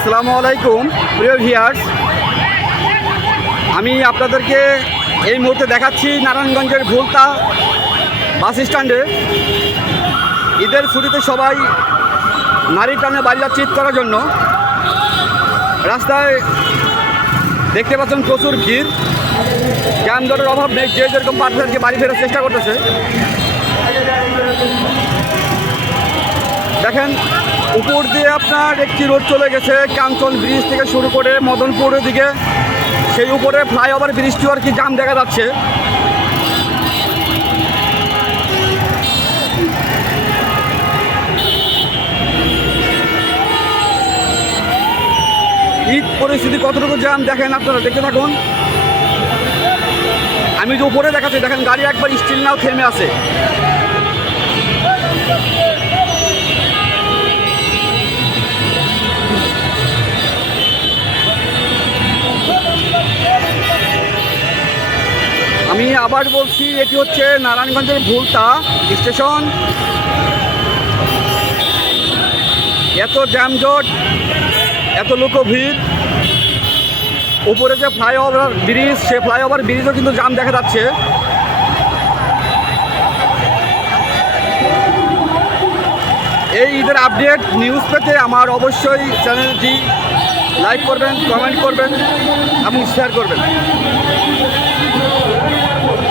আসসালামু আলাইকুম প্রিয় ভিউয়ার্স, আমি আপনাদেরকে এই মুহূর্তে দেখাচ্ছি নারায়ণগঞ্জের ভুলতা বাস স্ট্যান্ডে। ঈদের ছুটিতে সবাই নারী টানে বাড়ি যাচ্ছে ঈদ করার জন্য। রাস্তায় দেখতে পাচ্ছেন প্রচুর ভিড়, যানজটের অভাব নেই। যে যেরকম পারছে আর কি বাড়ি ফেরার চেষ্টা করতেছে। দেখেন উপর দিয়ে আপনার একটি রোড চলে গেছে কাঞ্চন ব্রিজ থেকে শুরু করে মদনপুরের দিকে, সেই উপরে ফ্লাইওভার ব্রিজটিও আর কি জাম দেখা যাচ্ছে। ঈদ পরিস্থিতি কতটুকু জ্যাম দেখেন, আপনারা দেখতে থাকুন। আমি যে উপরে দেখাচ্ছি দেখেন গাড়ি একবার স্টিল নাও থেমে আছে। আমি আবার বলছি, এটি হচ্ছে নারায়ণগঞ্জের ভুলতা স্টেশন। এত জ্যামজট, এত লোক ভিড়। উপরে যে ফ্লাইওভার ব্রিজ, সে ফ্লাইওভার ব্রিজও কিন্তু জাম দেখা যাচ্ছে। এই ঈদের আপডেট নিউজ পেতে আমার অবশ্যই চ্যানেলটি লাইক করবেন, কমেন্ট করবেন এবং শেয়ার করবেন।